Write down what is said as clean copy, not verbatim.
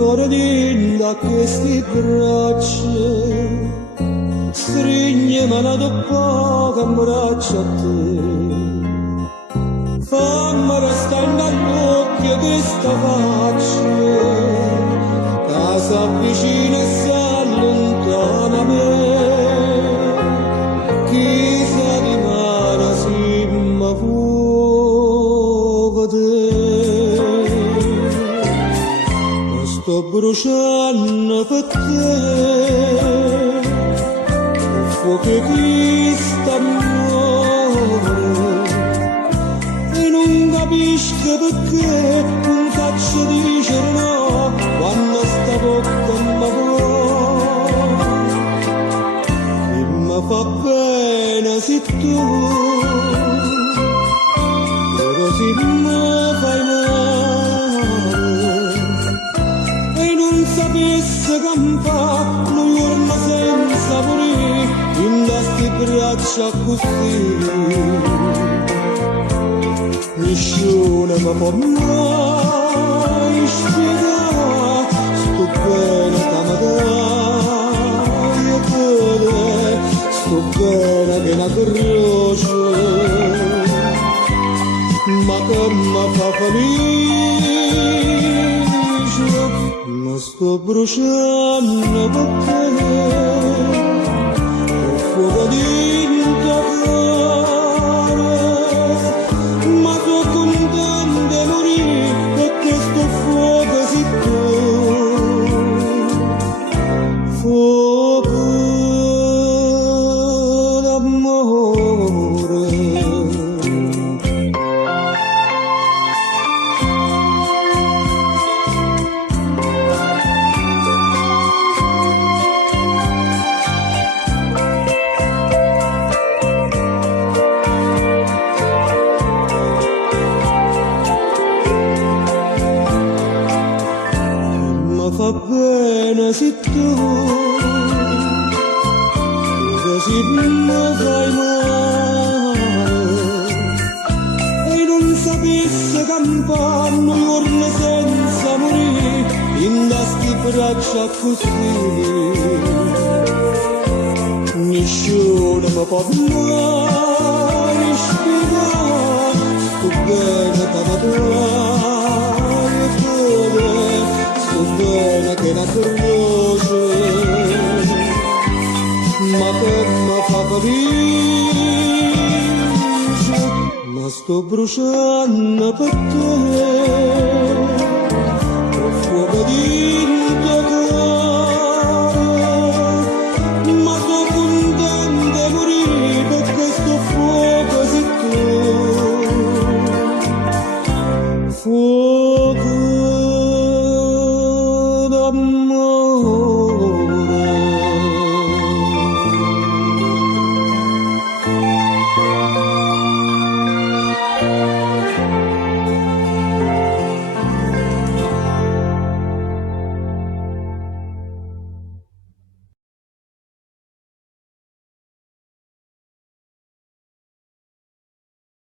ancora dentro a queste braccia, stringi-mi un po' che abbraccio a te, fammi restare all'occhio questa faccia, che si avvicina e si allontana a me, chi sa di mano si mi fuoco te, mi sto bruciando per te, il fuoco che sta amore, e non capisco perché non faccio dire no quando sta bocca mi vuole, e mi fa bene se tu così mi fai male, e non sapessi campare un giorno senza morire in queste braccia così. Nessuno mi può mai spiegare sto bene che mi dai e te, sto bene che è una croce, ma che mi fa felice, mi sto bruciando per te, il fuoco dentro cuore, ma tu contento di morire perché sto fuoco sei tu, fuoco d'amore. Fa bene se tu così mi fai male, e non sapessi campare un giorno senza morire in queste braccia così. Nessuno mi può mai spiegare sto bene che mi dai e te, sto bene che è una croce, ma che mi fa felice, ma sto bruciando per te.